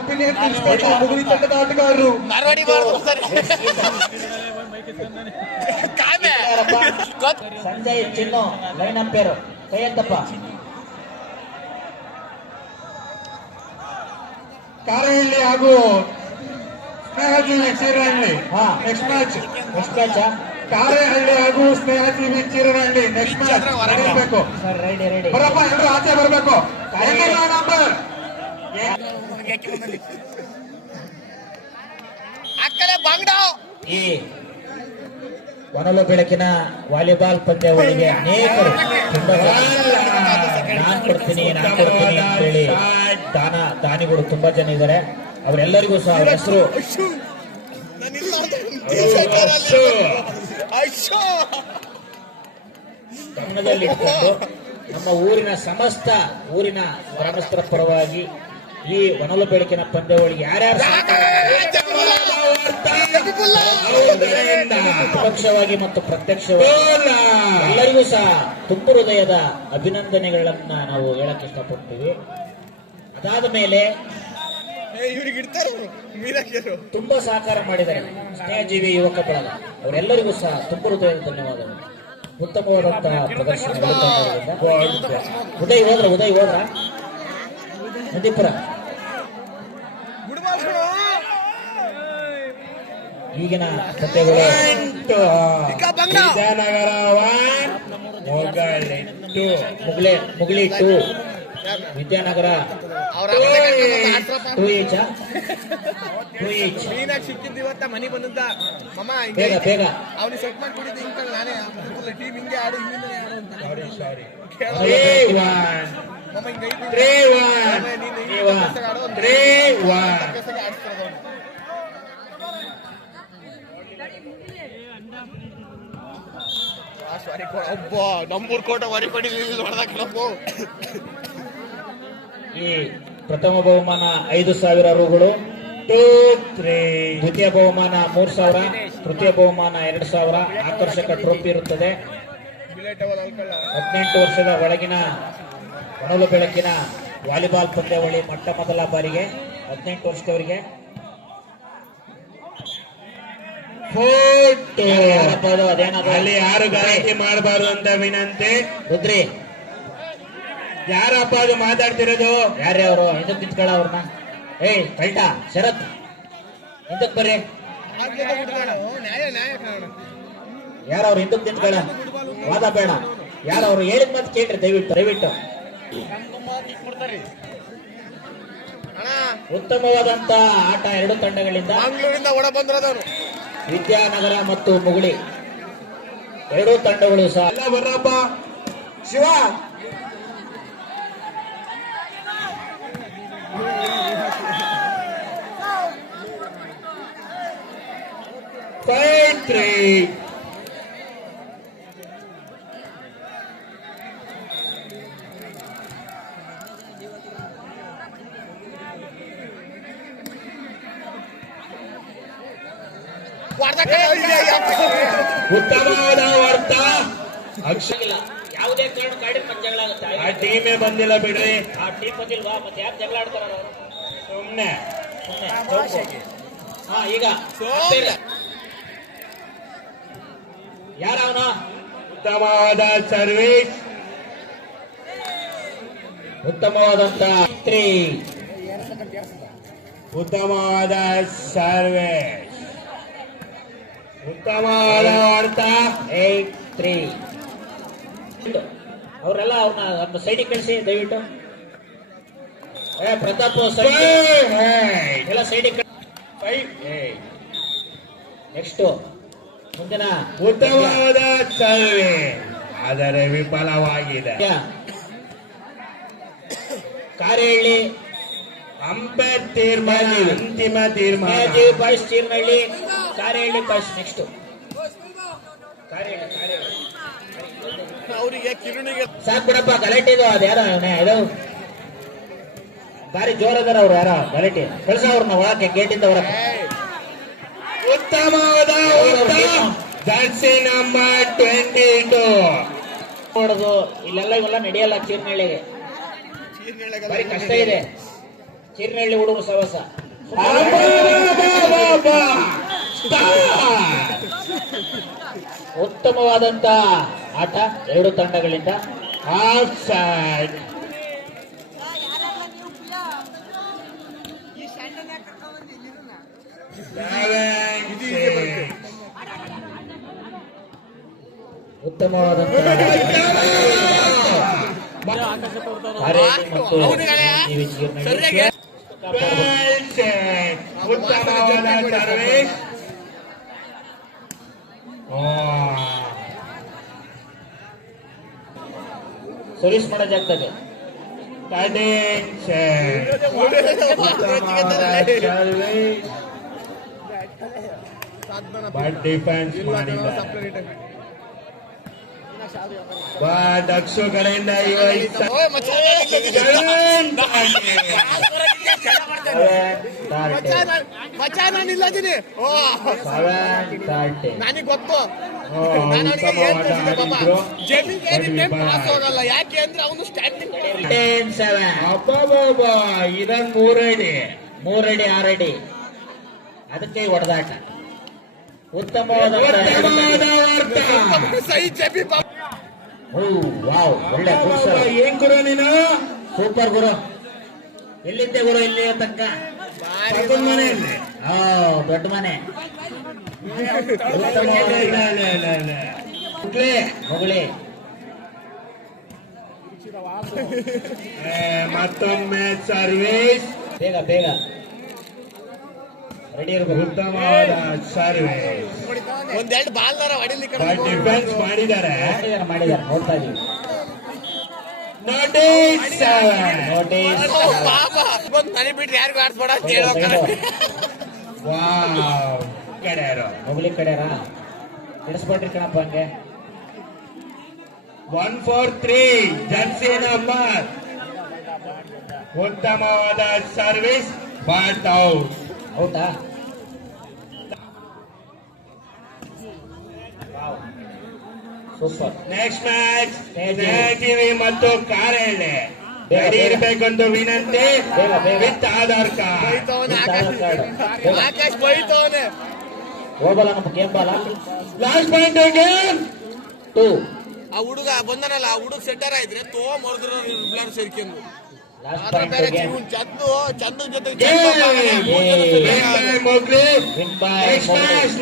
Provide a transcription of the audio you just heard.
Opinion ತಿಳಿಸ್ಬೇಕು ಮುಗುಳಿ ತಂಡದ ಆಟಗಾರರು. ಸಂಜಯ್ ಚಿನ್ನು ಲೈನ್ ಅಂಪೇರು ಕೈ ಎತ್ತಪ್ಪ. ಕಾರಹಳ್ಳಿ ಹಾಗೂ ಸ್ನೇಹಜೀವಿ ಚೀರಹಳ್ಳಿ ನೆಕ್ಸ್ಟ್ ಮ್ಯಾಚ್. ಕಾರಹಳ್ಳಿ ಹಾಗೂ ಸ್ನೇಹಜೀವಿ ಚೀರಹಳ್ಳಿ ನೆಕ್ಸ್ಟ್ ಮ್ಯಾಚ್ ನಡೆಯಬೇಕು. ಬರಪ್ಪ ಎಲ್ಲರೂ ಆಚೆ ಬರಬೇಕು. ನಂಬರ್ ಈ ಹೊನಲು ಬೆಳಕಿನ ವಾಲಿಬಾಲ್ ಪಂದ್ಯಾವಳಿಗೆ ಅನೇಕರು ನಾನ್ ಕೊಡ್ತೀನಿ ಅಂತೇಳಿ ದಾನಿಗಳು ತುಂಬಾ ಜನ ಇದ್ದಾರೆ. ಅವರೆಲ್ಲರಿಗೂ ಸಹ ಅವರ ಹೆಸರು ಗಮನದಲ್ಲಿಟ್ಟುಕೊಂಡು ನಮ್ಮ ಊರಿನ ಸಮಸ್ತ ಊರಿನ ಗ್ರಾಮಸ್ಥರ ಪರವಾಗಿ ಈ ಹೊನಲು ಬೆಳಕಿನ ಪಂದ್ಯಾವಳಿಗೆ ಯಾರ್ಯಾರು ಪರೋಕ್ಷವಾಗಿ ಮತ್ತು ಪ್ರತ್ಯಕ್ಷವಾಗಿ ಎಲ್ಲರಿಗೂ ಸಹ ತುಂಬು ಹೃದಯದ ಅಭಿನಂದನೆಗಳನ್ನ ನಾವು ಹೇಳಕ್ ಇಷ್ಟಪಡ್ತೀವಿ. ಅದಾದ ಮೇಲೆ ತುಂಬಾ ಸಹಕಾರ ಮಾಡಿದ್ದಾರೆ ಸ್ನೇಹಜೀವಿ ಯುವಕ ಬಳಗ, ಅವರೆಲ್ಲರಿಗೂ ಸಹ ತುಂಬು ಹೃದಯದ ಧನ್ಯವಾದಗಳು. ಉತ್ತಮವಾದಂತಹ ಪ್ರದರ್ಶನ. ಉದಯ್ ಹೋದ್ರ ನದೀಪುರ ಈಗಿನ ಕಥೆಗಳು ಮುಗಳಿ 2 ವಿದ್ಯಾನಗರ 2 ಈಚ ಸಿಕ್ಕಿದ್ದಿವತ್ತ ಮನಿ ಬಂದದ್ದ ಮಮ್ಮ ಬೇಗ ಅವ್ನಿಗೆ ಸೆಟ್ ಮಾಡ್ಕೊಟ್ಟಿದ್ದೆ ಹಿಂಗ ನಾನೇ ಟೀಮ್ ಹಿಂಗೆ ಆಡು ಒಬ್ಬ ನಮ್ಮೂರ್ ಕೋಟ ವರಿಪಡಿ ಹೊಡೆದಾಕಲಪ್ಪು. ಈ ಪ್ರಥಮ ಬಹುಮಾನ 5,000 ರೂಗಳು, ದ್ವಿತೀಯ ಬಹುಮಾನ 3,000, ತೃತೀಯ ಬಹುಮಾನ 2,000. ಆಕರ್ಷಕ ಟ್ರೋಫಿ ಇರುತ್ತದೆ. 18 ವರ್ಷದ ಒಳಗಿನ ಹೊನಲು ಬೆಳಕಿನ ವಾಲಿಬಾಲ್ ಪಂದ್ಯಾವಳಿ ಮೊಟ್ಟ ಮೊದಲ ಬಾರಿಗೆ 18 ವರ್ಷದವರಿಗೆ. ಅಲ್ಲಿ ಯಾರು ಗಲಾಟೆ ಮಾಡಬಾರ್ದು ಅಂತ ವಿನಂತಿ. ರುದ್ರಿ ಯಾರಪ್ಪ ಅದು ಮಾತಾಡ್ತಿರೋದು? ಯಾರೇ ಅವರು? ಹಿಂದಕ್ಕೆ ನಿಂತ್ಕೊಳ್ಳ ಅವ್ರನ್ನ. ಏಯ್ ಕಲ್ಟಾ ಶರತ್ ಹಿಂದಕ್ಕೆ ಬರ್ರಿ. ಯಾರವ್ರು? ಹಿಂದಕ್ಕೆ ನಿಂತ್ಕೊಳ್ಳ, ವಾದ ಬೇಡ. ಯಾರವ್ರು? ಹೇಳಿದ ಮಾತು ಕೇಳ್ರಿ ದಯವಿಟ್ಟು. ಉತ್ತಮವಾದಂತ ಆಟ ಎರಡು ತಂಡಗಳಿಂದ. ವಿದ್ಯಾನಗರ ಮತ್ತು ಮುಗುಳಿ ಎರಡೂ ತಂಡಗಳು ಸಹ. ಬರ್ರಪ್ಪ ಶಿವ. ಉತ್ತಮವಾದ ವಾರ್ತ. ಯಾವುದೇ ಕಾರಣ ಗಾಡಿ ಜಗಳಾಗುತ್ತೆ. ಆ ಟೀಮೇ ಬಂದಿಲ್ಲ ಬಿಡ್ರಿ. ಆ ಟೀಮ್ ಬಂದಿಲ್ವಾ? ಮತ್ತೆ ಯಾಕೆ ಜಗಳ ಆಡ್ತಾರ ಸುಮ್ನೆ. ಈಗ ಯಾರವನ? ಉತ್ತಮವಾದ ಸರ್ವಿಸ್, ಉತ್ತಮವಾದಂತ ಉತ್ತಮವಾದ ಸರ್ವಿಸ್, ಉತ್ತಮವಾದ ವಾರ್ತ. 8-3 ಅವರೆಲ್ಲ ಅವ್ರನ್ನ ಸೈಡಿಗೆ ಕಳಿಸಿ ದಯವಿಟ್ಟು. ಪ್ರತಾಪ್ ಎಲ್ಲ ಸೈಡಿಗೆ. ನೆಕ್ಸ್ಟ್ ಮುಂದಿನ ಉತ್ತಮವಾದ ಸರ್ವೆ ಆದರೆ ವಿಫಲವಾಗಿದೆ. ಕಾರಹಳ್ಳಿ ಅಂಪೈರ್ ತೀರ್ಮಾನ, ಅಂತಿಮ ತೀರ್ಮಾನ. Boys Cheernahalli, Karahalli boys. Next ಅವರಿಗೆ ಕಿರುಣಿಗೆ ಸಾಕ್ ಬಿಡಪ್ಪ. ಗಲಾಟೆ ಇದು ಅದ್ಯಾರೋ ಇದು ಬಾರಿ ಜೋರದಾರ ಅವ್ರು. ಯಾರೋ ಗಲಾಟೆ ಕಳ್ಸ ಅವ್ರನ್ನ ಒಳಕ್ಕೆ, ಗೇಟಿಂದ ಹೊರಕ್ಕೆ. ಉತ್ತಮವಾದ ಜರ್ಸಿ ನಂಬರ್ 22 ನೋಡೋದು ಇಲ್ಲೆಲ್ಲ ಇವೆಲ್ಲ ನಡೆಯಲ್ಲ. ಚೀರ್ನಹಳ್ಳಿಗೆ ಬಾರಿ ಕಷ್ಟ ಇದೆ. ಕಿರ್ನಳ್ಳಿ ಹುಡುಗರು ಸವಸ. ಉತ್ತಮವಾದಂತ ಆಟ ಎರಡು ತಂಡಗಳಿಂದ. Of side. ಉತ್ತಮವಾದಂತ ಮತ್ತು ಉತ್ತಮವಾದ ಸರ್ವಿಸ್. ಸರ್ವಿಸ್ ಮಾಡೋ ಜಾಗದಾಗ ಬಟ್ ಡಿಫೆನ್ಸ್ ಮಾಡಿದ್ದಾರೆ. ಬಟ್ ಅಕ್ಷು ಕಡೆಯಿಂದ ನಾನಿಲ್ಲದೀನಿ. ನನಗೆ ಗೊತ್ತು, ನಾನು ಅವನಿಗೆ ಹೇಳ್ತಿದ್ದೆ ಪಾಪ ಜಮೀನ್ ಕೇಳಿದ್ದೆ ಪಾಸ್ ಹೋಗಲ್ಲ. ಯಾಕೆ ಅಂದ್ರೆ ಅವನು ಸ್ಟ್ಯಾಂಡಿಂಗ್. ಇದನ್ 3 ಅಡಿ 6 ಅಡಿ ಅದಕ್ಕೆ ಹೊಡೆದಾಟ. ಉತ್ತಮವಾದ ಸೈ ಜಬಿ ಪಾಪ. ವಾವ್, ಒಳ್ಳೆ ಏನ್ ಗುರು ನೀನು? ಸೂಪರ್ ಗುರು. ಎಲ್ಲಿದ್ದೆ ಗುರು? ಇಲ್ಲಿ ತನಕ ಮನೆಯಲ್ಲಿ ದೊಡ್ಡ ಮನೆ. ಮುಗುಳಿ ಮತ್ತೊಮ್ಮೆ ಸರ್ವಿಸ್. ಬೇಗ ಬೇಗ ರೆಡಿ ಇರಬೇಕು. ಉತ್ತಮವಾದ ಸರ್ವಿಸ್. ಒಂದೆರಡು ಬಾಲ್ದಾರ ಹೊಡಿಲಿಕ್ಕೆ ಬಟ್ ಡಿಫೆನ್ಸ್ ಮಾಡಿದ್ದಾರೆ. ಮಾಡಿದ್ದಾರೆ ನೋಡ್ತಾ ಇದೀವಿ. ನೋಟಿಸ್. ಪಾಪ ಬಂದು ನನಗೆ ಬಿಟ್ರೆ ಯಾರಿಗೂ ಆಡ್ಸ್ಬೇಡ ಅಂತ ಹೇಳೋ ವಾವ್, ಕಡೆಯರು ಮುಗುಳಿ ಕಡೆರಾ ಇಡಿಸ್ಬೇಡ್ರಿ ಕಣಪ್ಪ ಹಂಗೆ. 143 ಜರ್ಸಿ ನಂಬರ್. ಉತ್ತಮವಾದ ಸರ್ವಿಸ್. But out. ಹೌದಾ? ಸೂಪರ್. ನೆಕ್ಸ್ಟ್ ಮ್ಯಾಚ್ ಟಿವಿ ಮತ್ತು ಕಾರೆಳ್ಳೆ ರೆಡಿ ಇರ್ಬೇಕಂತ ವಿನಂತಿ. With Aadhaar card. ಬೈತವನೆ ಆಕಾಶ್ ಬೈತವನೆ. ಹೋಗಲ್ಲ ನಮ್ಮ ಗೇಮ್ ಬಾಲ. Last point game 2. ಆ ಹುಡುಗ ಬಂದನಲ್ಲ, ಆ ಹುಡುಗ ಸೆಟ್ಟರ್ ಆಯ್ತ್ರೆ ತೋರಿದ್ರು ಬ್ಲರ್ ಸೇರ್ಕೊಂಡು ಲಾಸ್ಟ್ ಅದ್ರ ಪಾಯಿಂಟ್ ಬೇರೆ ಗೇಮ್. ಚಂದು ಜೊತೆ ಮೊಗ್ಲಿ. Win by next match